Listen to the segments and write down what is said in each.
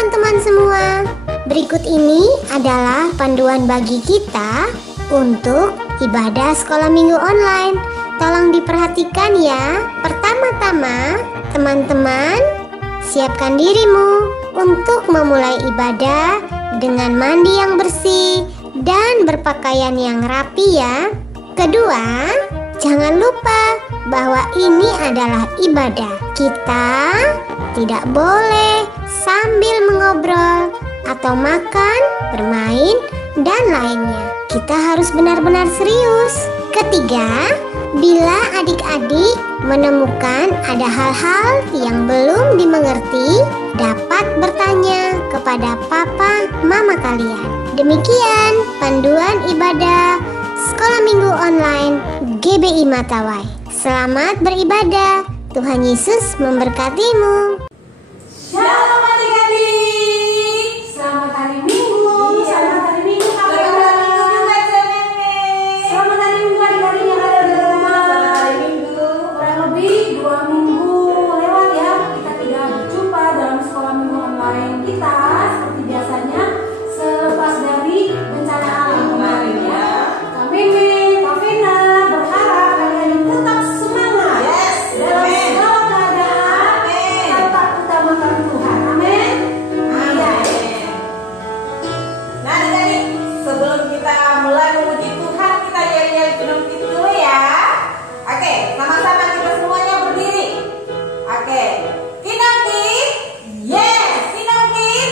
teman-teman semua. Berikut ini adalah panduan bagi kita untuk ibadah sekolah minggu online. Tolong diperhatikan ya. Pertama-tama, teman-teman, siapkan dirimu untuk memulai ibadah dengan mandi yang bersih dan berpakaian yang rapi ya. Kedua, jangan lupa bahwa ini adalah ibadah. Kita tidak boleh sambil mengobrol atau makan, bermain, dan lainnya. Kita harus benar-benar serius. Ketiga, bila adik-adik menemukan ada hal-hal yang belum dimengerti, dapat bertanya kepada papa mama kalian. Demikian panduan ibadah Sekolah Minggu Online GBI Matawai. Selamat beribadah. Tuhan Yesus memberkatimu. Shalom adik-adik. Selamat hari Minggu. Selamat hari Minggu kakak. Selamat hari Minggu adik-adik yang ada di rumah. Selamat hari Minggu. Kurang lebih 2 minggu lewat ya. Kita tidak berjumpa dalam sekolah minggu online kita seperti biasanya selepas dari bencana alam kemarin ya. Kak Meme, Kak Vina berharap kalian tetap semangat dalam segala keadaan. Tetap utamakan Tuhan. Amin. Nah, adik-adik, sebelum kita mulai memuji Tuhan, kita yel-yel gunung itu dulu ya. Oke, sama-sama kita semuanya berdiri. Oke, Kinongkit, yes, Kinongkit,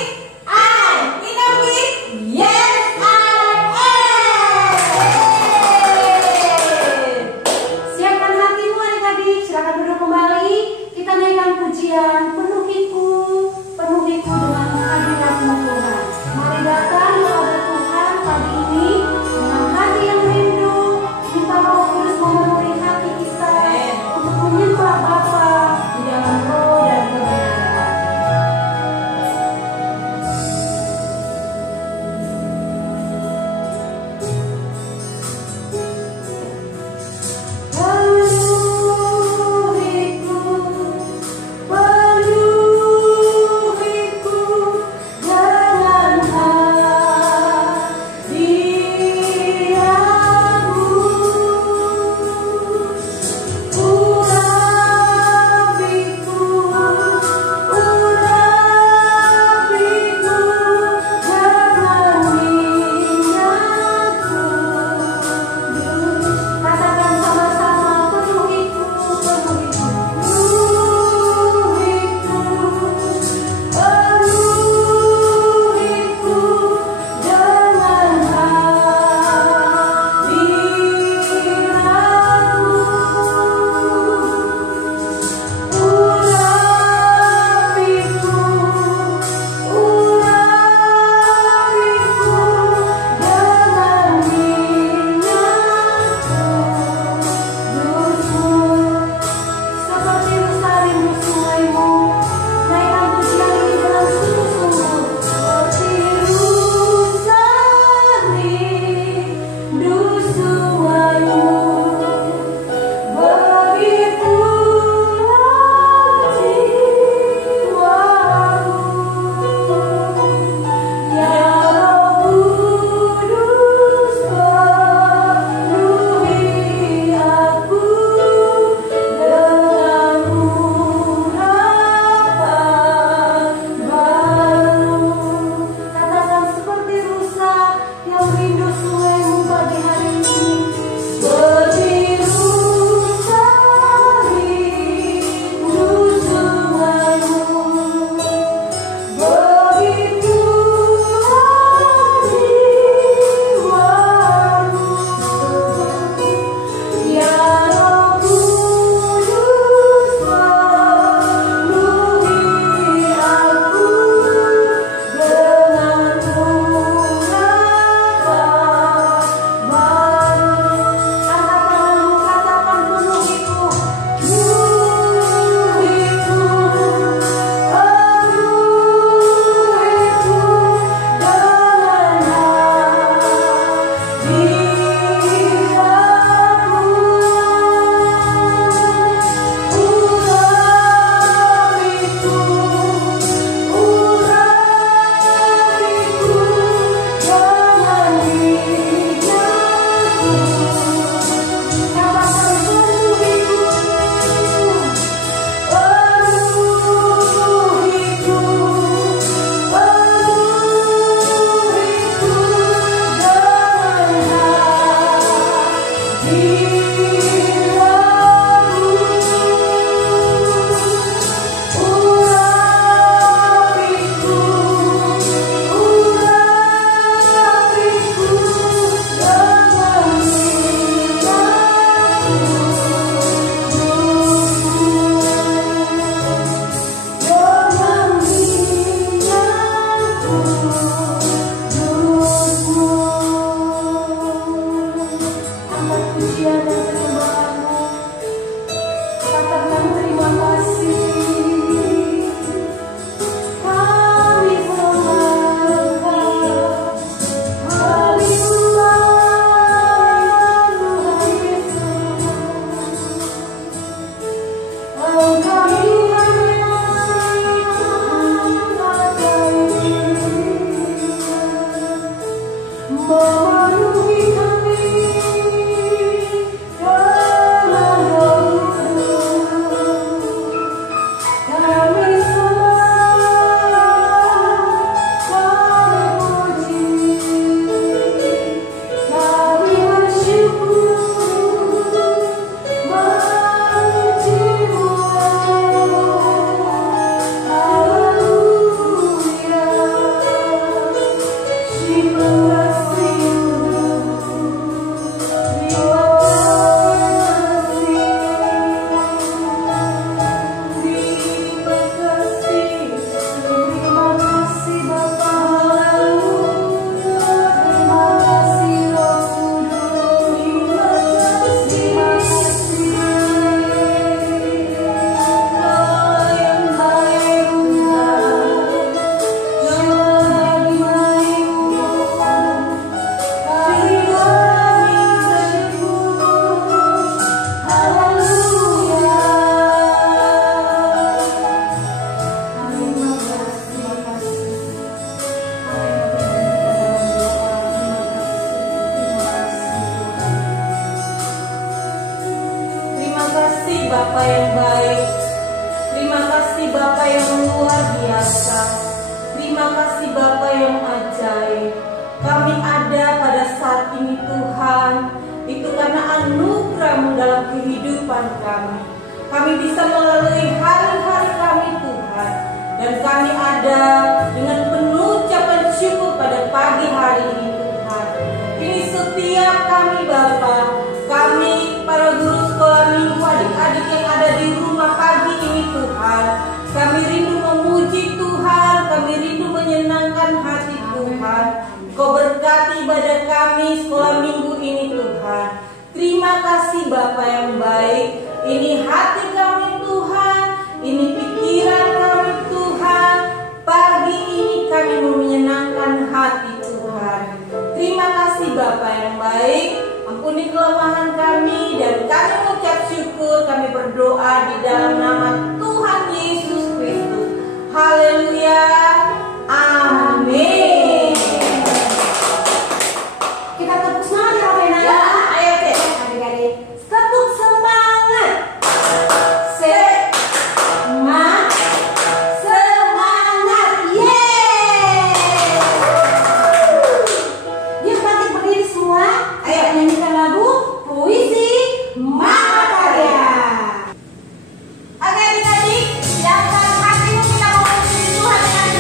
Bapa yang baik. Terima kasih Bapa yang luar biasa. Terima kasih Bapa yang ajaib. Kami ada pada saat ini Tuhan, itu karena anugerah-Mu dalam kehidupan kami. Kami bisa melalui hari-hari kami Tuhan. Dan kami ada dengan penuh ucapan syukur pada pagi hari ini Tuhan. Ini setiap kami Bapa, kami para guru sekolah minggu, adik-adik yang ada di rumah pagi ini Tuhan. Kami rindu memuji Tuhan, kami rindu menyenangkan hati Tuhan. Kau berkati ibadah kami sekolah minggu ini Tuhan. Terima kasih Bapa yang baik. Ini hati kami Tuhan, ini pikiran kami Tuhan. Pagi ini kami mau menyenangkan hati Tuhan. Terima kasih Bapa yang baik. Ampuni kelemahan kami dan kami mengucap syukur. Kami berdoa di dalam nama Tuhan Yesus Kristus. Haleluya. Amin. Kita tepuk semangat ya Vena. Ya, ayo deh. Adik-adik, tepuk semangat. Semangat. Yeay. Yuk bangkit berdiri semua. Ayo nyanyikan lagu Puisi Mahakarya. Oke adik-adik, siapkan hatimu, kita mau memuji Tuhan dengan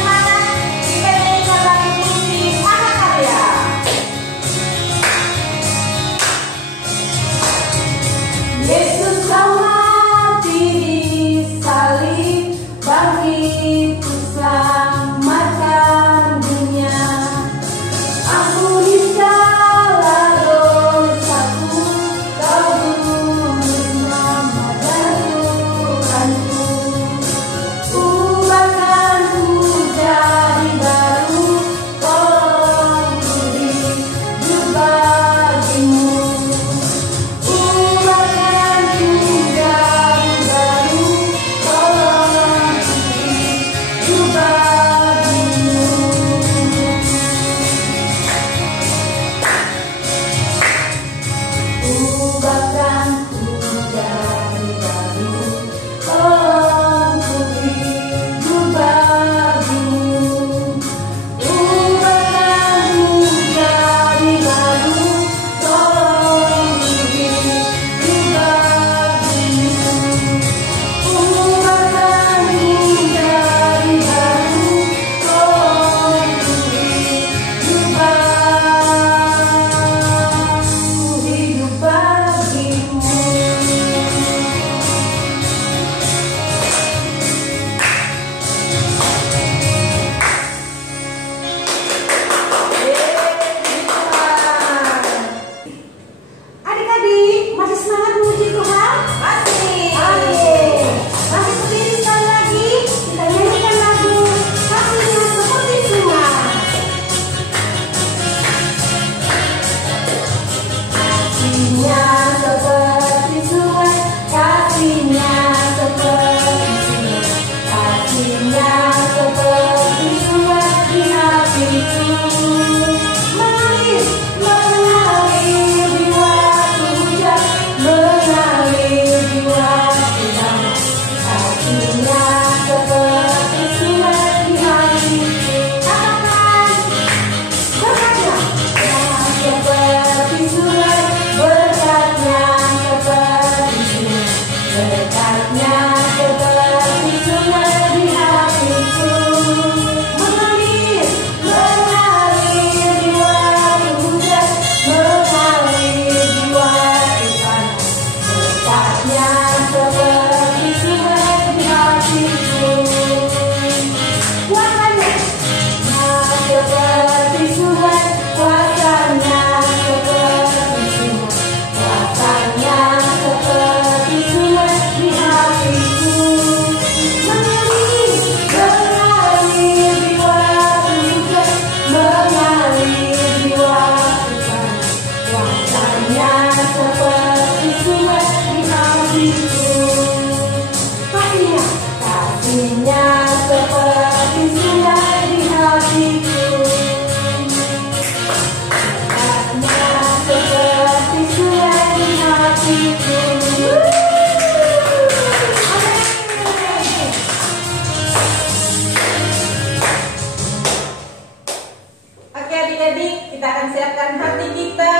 Oke adik-adik, kita akan siapkan hati kita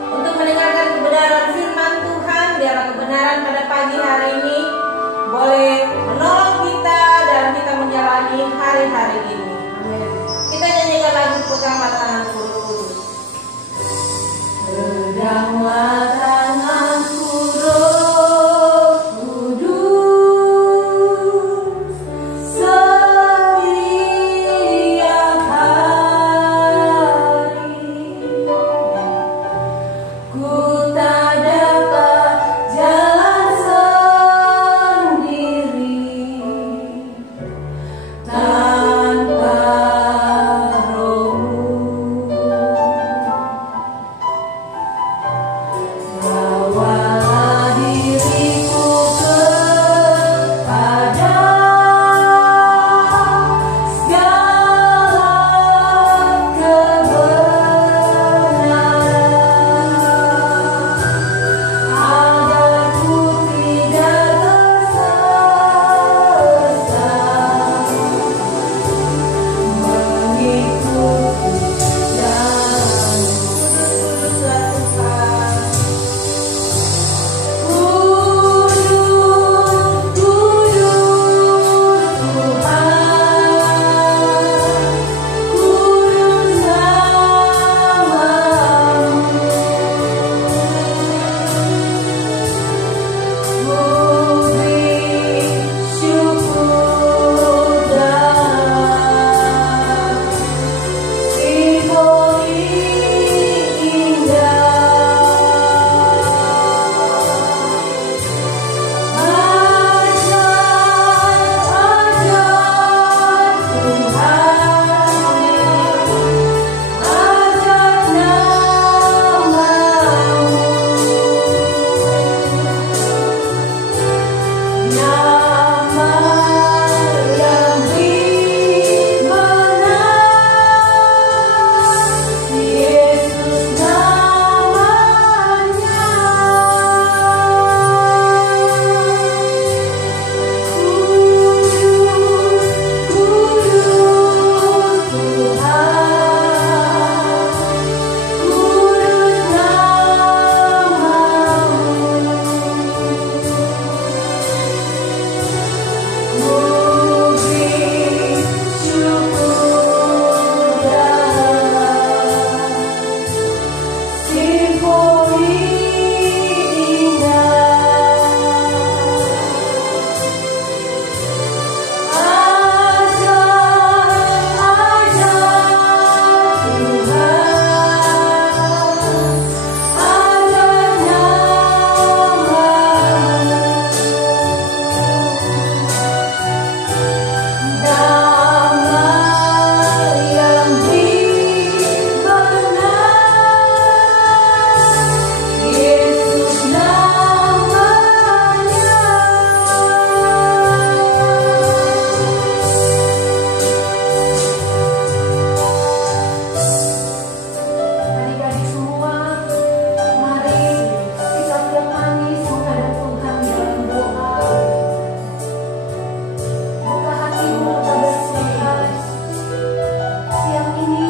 untuk mendengarkan kebenaran firman Tuhan. Biarlah kebenaran pada pagi hari ini boleh menolong kita dalam kita menjalani hari-hari ini. Kita nyanyikan lagu Peganglah Tanganku Roh. Peganglah tanganku Roh Kudus, setiap hari ku tak dapat jalan sendiri tanpa Roh-Mu. Bawalah diriku kepada segala kebenaran, agar ku tidak tersesat, mengikuti jalan kudus Tuhan. Kudus, kudus Tuhan, kudus Nama-Mu. Ku beri syukur dan simboli indah. Yesus adik-adik semua, mari kita siap manis menghadap Tuhan dalam doa. Buka hatimu pada Tuhan. Siang ini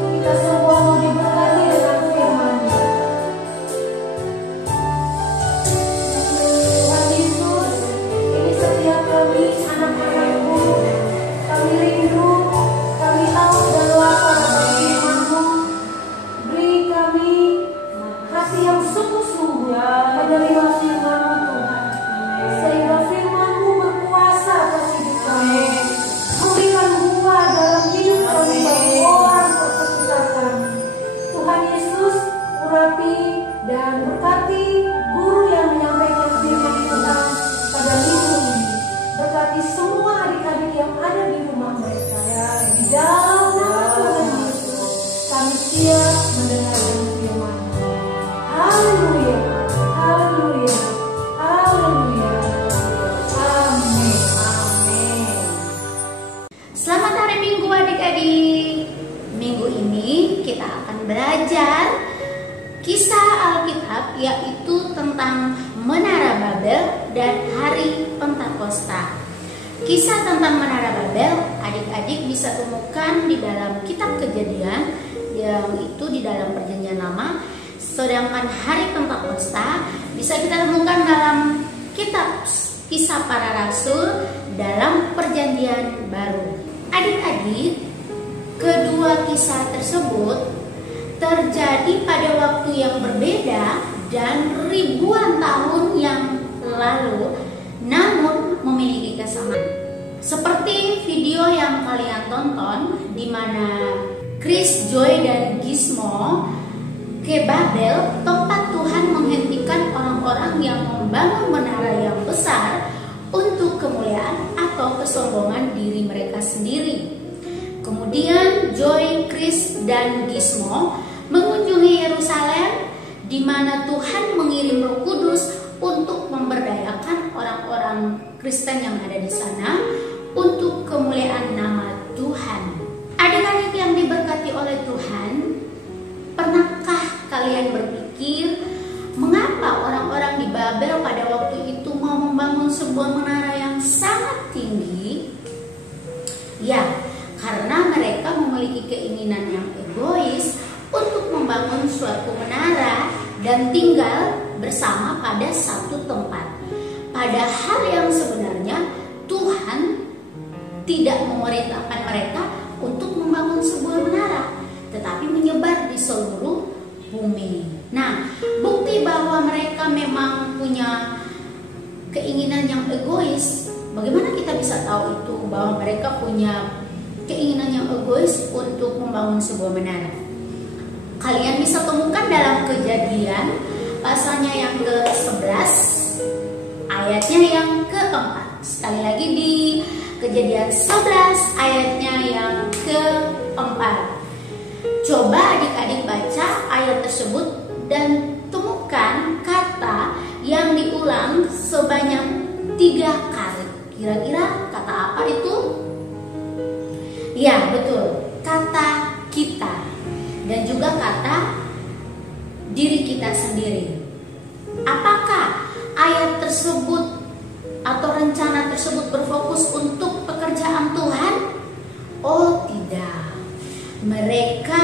kita semua mau diberkati dengan firman-Nya. Tuhan Yesus, ini setiap kami anak-anak-Mu, kami rindu, kami haus dan lapar akan firman-Mu. Beri kami hati yang sungguh-sungguh menerima firman-Mu Tuhan, sehingga firman-Mu berkuasa atas hidup kami, memberikan buah dalam hidup kami bagi orang sekitar kami. Tuhan Yesus, urapi dan berkati guru yang menyampaikan firman Tuhan pada minggu ini. Berkati semua adik-adik yang ada di rumah mereka. Di dalam nama Tuhan Yesus, kami siap mendengarkan firman-Mu. Haleluya, haleluya, haleluya. Amin, amin. Selamat hari Minggu adik-adik. Minggu ini kita akan belajar kisah Alkitab, yaitu tentang Menara Babel dan Hari Pentakosta. Kisah tentang Menara Babel adik-adik bisa temukan di dalam Perjanjian Lama, sedangkan hari Pentakosta bisa kita temukan dalam kitab Kisah Para Rasul dalam Perjanjian Baru. Adik-adik, kedua kisah tersebut terjadi pada waktu yang berbeda dan ribuan tahun yang lalu, namun memiliki kesamaan. Seperti video yang kalian tonton, di mana Chris, Joy, dan Gizmo ke Babel, tempat Tuhan menghentikan orang-orang yang membangun menara yang besar untuk kemuliaan atau kesombongan diri mereka sendiri. Kemudian Joy, Chris, dan Gizmo mengunjungi Yerusalem, di mana Tuhan mengirim Roh Kudus untuk memberdayakan orang-orang Kristen yang ada di sana untuk kemuliaan nama Tuhan. Adik-adik yang diberkati oleh Tuhan, pernahkah kalian berpikir mengapa orang-orang di Babel pada waktu itu mau membangun sebuah menara yang sangat tinggi? Ya, karena mereka memiliki keinginan yang egois untuk membangun suatu menara dan tinggal bersama pada satu tempat. Padahal yang sebenarnya Tuhan tidak memerintahkan mereka untuk membangun sebuah menara, tetapi menyebar di seluruh bumi. Nah, bukti bahwa mereka memang punya keinginan yang egois. Bagaimana kita bisa tahu itu bahwa mereka punya keinginan yang egois untuk membangun sebuah menara? Kalian bisa temukan dalam Kejadian pasalnya yang ke-11, ayatnya yang ke-4. Sekali lagi di Kejadian 11 ayatnya yang ke-4. Coba adik-adik baca ayat tersebut dan temukan kata yang diulang sebanyak 3 kali. Kira-kira kata apa itu? Ya, betul. Kata kita. Dan juga kata diri kita sendiri. Apakah ayat tersebut atau rencana tersebut berfokus untuk pekerjaan Tuhan? Oh tidak. Mereka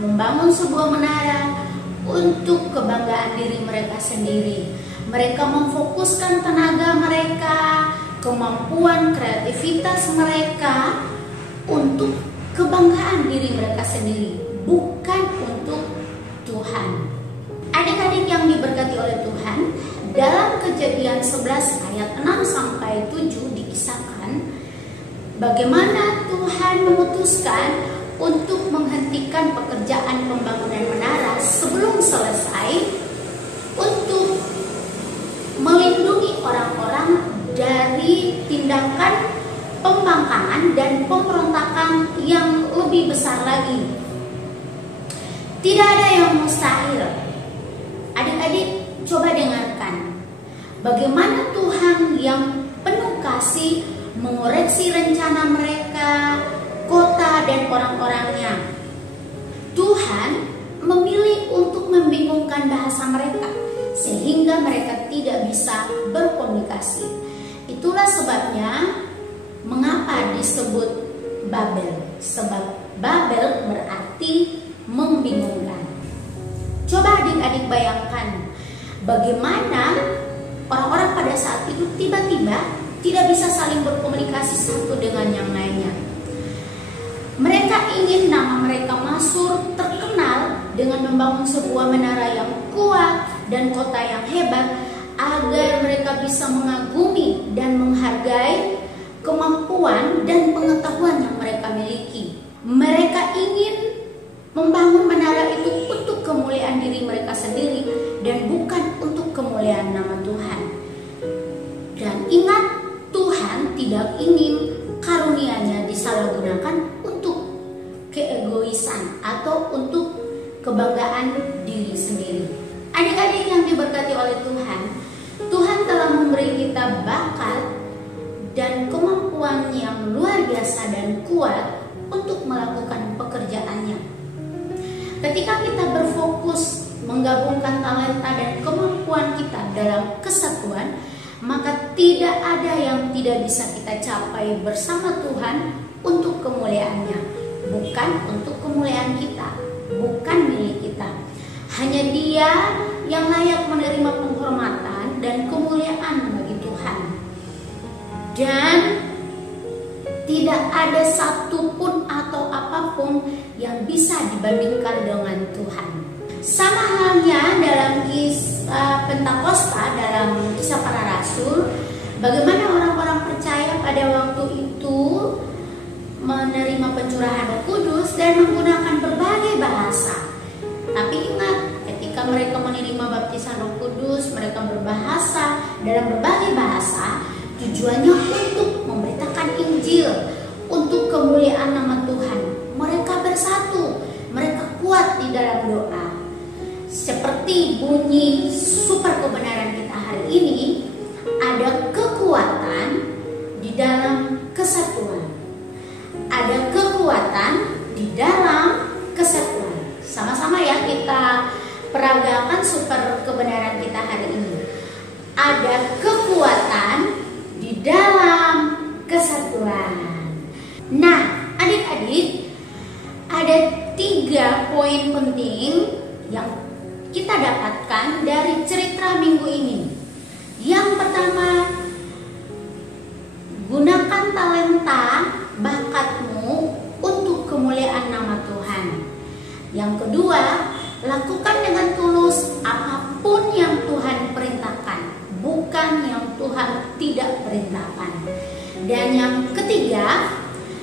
membangun sebuah menara untuk kebanggaan diri mereka sendiri. Mereka memfokuskan tenaga mereka, kemampuan, kreativitas mereka untuk kebanggaan diri mereka sendiri, bukan untuk Tuhan. Adik-adik yang diberkati oleh Tuhan, dalam Kejadian 11 ayat 6 sampai 7 dikisahkan bagaimana Tuhan memutuskan untuk menghentikan pekerjaan pembangunan menara sebelum selesai untuk melindungi orang-orang dari tindakan pembangkangan dan pemberontakan yang lebih besar lagi. Tidak ada yang mustahil. Adik-adik, coba dengarkan bagaimana Tuhan yang penuh kasih mengoreksi rencana mereka, kota dan orang-orangnya. Tuhan memilih untuk membingungkan bahasa mereka sehingga mereka tidak bisa berkomunikasi. Itulah sebabnya mengapa disebut Babel. Sebab Babel berarti membingungkan. Coba adik-adik bayangkan bagaimana orang-orang pada saat itu tiba-tiba tidak bisa saling berkomunikasi satu dengan yang lainnya. Mereka ingin nama mereka masyhur, terkenal dengan membangun sebuah menara yang kuat dan kota yang hebat agar mereka bisa mengagumi dan menghargai kemampuan dan pengetahuan yang mereka miliki. Mereka ingin membangun menara itu untuk kemuliaan diri mereka sendiri dan bukan untuk kemuliaan nama Tuhan. Dan ingat, Tuhan tidak ingin karunia-Nya disalahgunakan untuk keegoisan atau untuk kebanggaan diri sendiri. Adik-adik yang diberkati oleh Tuhan, Tuhan telah memberi kita bakat dan kemampuan yang luar biasa dan kuat untuk melakukan pekerjaannya. Ketika kita berfokus menggabungkan talenta dan kemampuan kita dalam kesatuan, maka tidak ada yang tidak bisa kita capai bersama Tuhan untuk kemuliaan-Nya, bukan untuk kemuliaan kita. bukan milik kita. Hanya Dia yang layak menerima penghormatan dan kemuliaan bagi Tuhan. Dan tidak ada satupun atau apapun yang bisa dibandingkan dengan Tuhan. Sama halnya dalam kisah Pentakosta, dalam Kisah Para Rasul, bagaimana orang-orang percaya pada waktu itu menerima pencurahan Roh Kudus dan menggunakan berbagai bahasa. Tapi ingat, ketika mereka menerima baptisan Roh Kudus, mereka berbahasa dalam berbagai bahasa, tujuannya untuk memberitakan Injil, untuk kemuliaan nama Tuhan. Mereka bersatu, mereka kuat di dalam doa. Seperti bunyi super kebenaran kita hari ini, ada kekuatan di dalam kesatuan. Ada kekuatan di dalam kesatuan. Sama-sama ya kita peragakan super kebenaran kita hari ini. Ada kekuatan di dalam kesatuan. Nah, adik-adik, ada 3 poin penting yang kita dapatkan dari cerita minggu ini. Yang pertama, gunakan talenta bakatmu untuk kemuliaan nama Tuhan. Yang kedua, lakukan dengan tulus apapun yang Tuhan perintahkan, bukan yang Tuhan tidak perintahkan. Dan yang ketiga,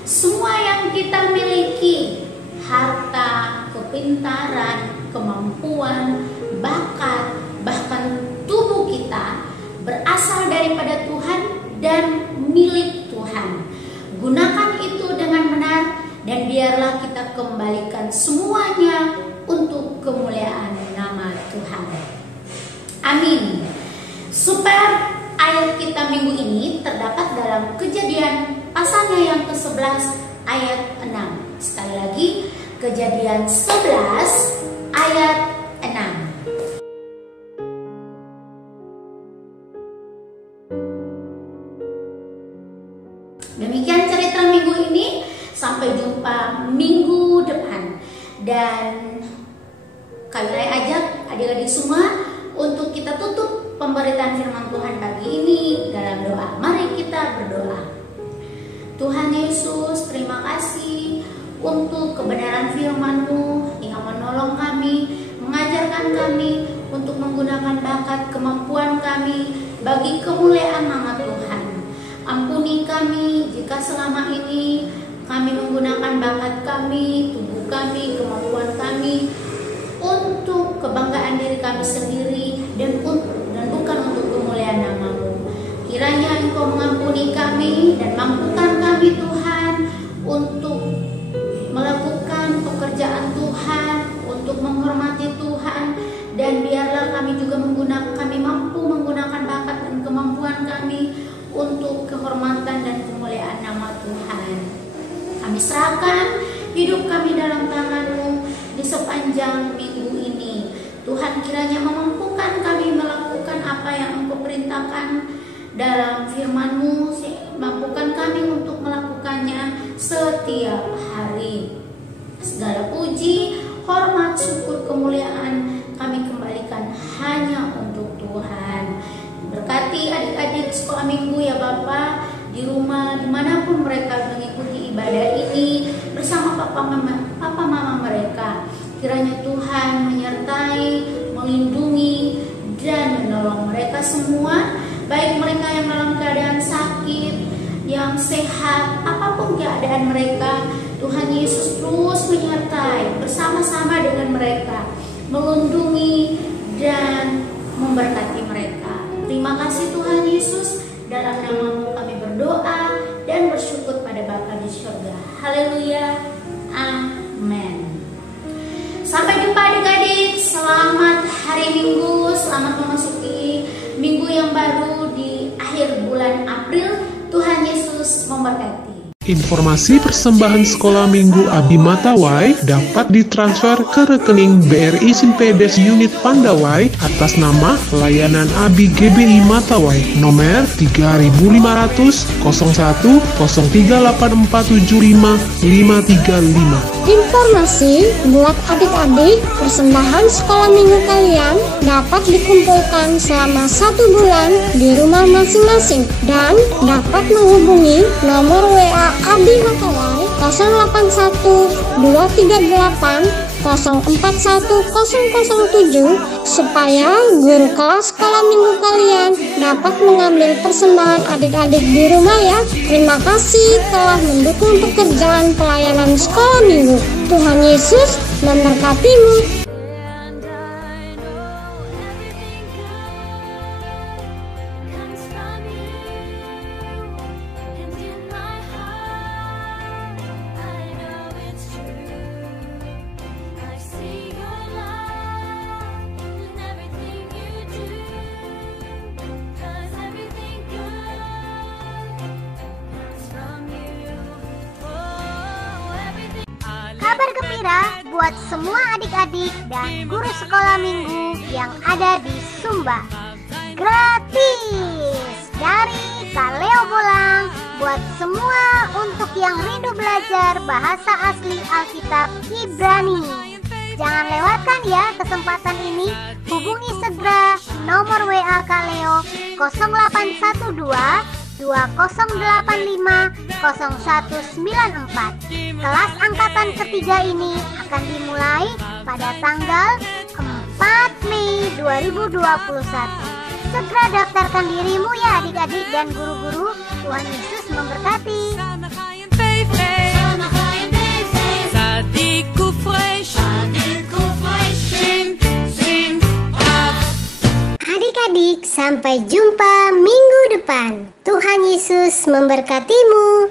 semua yang kita miliki, harta, kepintaran, kemampuan, bakat, bahkan tubuh kita, berasal daripada Tuhan dan milik Tuhan. Gunakan itu dengan benar dan biarlah kita kembalikan semuanya untuk kemuliaan nama Tuhan. Amin. Super ayat kita minggu ini terdapat dalam Kejadian pasalnya yang ke-11 ayat 6. Sekali lagi, Kejadian 11 ayat 6. Demikian cerita minggu ini, sampai jumpa minggu depan. Dan kami ajak adik-adik semua untuk kita tutup pemberitaan firman Tuhan pagi ini dalam doa. Mari kita berdoa. Tuhan Yesus, terima kasih untuk kebenaran firman-Mu yang menolong kami, mengajarkan kami untuk menggunakan bakat kemampuan kami bagi kemuliaan nama Tuhan. Ampuni kami jika selama ini kami menggunakan bakat kami, tubuh kami, kemampuan kami untuk kebanggaan diri kami sendiri dan bukan untuk kemuliaan nama-Mu. Kiranya Engkau mengampuni kami dan mampukan kami Tuhan untuk melakukan pekerjaan Tuhan, untuk menghormati Tuhan, dan biarlah kami juga mampu menggunakan bakat dan kemampuan kami untuk kehormatan dan kemuliaan nama Tuhan. Kami serahkan hidup kami dalam tangan-Mu di sepanjang minggu ini. Tuhan, kiranya memampukan kami melakukan apa yang Engkau perintahkan dalam firman-Mu, mampukan kami untuk melakukannya setiap hari. Segala puji, hormat, syukur, kemuliaan kami kembalikan hanya untuk Tuhan. Berkati adik-adik sekolah minggu ya Bapak, di rumah dimanapun mereka mengikuti ibadah ini bersama papa mama mereka. Kiranya Tuhan menyertai, melindungi, dan menolong mereka semua, baik mereka yang dalam keadaan sakit, yang sehat, apapun keadaan mereka. Tuhan Yesus terus menyertai bersama-sama dengan mereka, melindungi dan memberkati mereka. Terima kasih Tuhan Yesus, dalam nama-Mu kami berdoa dan bersyukur pada Bapa di surga. Haleluya. Amin. Sampai jumpa adik-adik. Selamat hari Minggu, selamat memasuki minggu yang baru di akhir bulan April. Tuhan Yesus memberkati. Informasi persembahan sekolah minggu Abi Matawai dapat ditransfer ke rekening BRI Sinpedes Unit Pandawai atas nama Layanan Abi GBI Matawai nomor 3500 01 038475 535. Informasi buat adik-adik, persembahan sekolah minggu kalian dapat dikumpulkan selama 1 bulan di rumah masing-masing dan dapat menghubungi nomor WA Abi Matawai 081 238 041007 supaya guru kelas sekolah minggu kalian dapat mengambil persembahan adik-adik di rumah ya. Terima kasih telah mendukung pekerjaan pelayanan sekolah minggu. Tuhan Yesus memberkatimu. Kabar gembira buat semua adik-adik dan guru sekolah minggu yang ada di Sumba. Gratis dari Kak Leo Bolang buat semua untuk yang rindu belajar bahasa asli Alkitab Ibrani. Jangan lewatkan ya kesempatan ini. Hubungi segera nomor WA Kak Leo 0812 2085 0194. Kelas angkatan ketiga ini akan dimulai pada tanggal 4 Mei 2021. Segera daftarkan dirimu ya adik-adik dan guru-guru. Tuhan Yesus memberkati. Adik-adik, sampai jumpa minggu depan. Tuhan Yesus memberkatimu.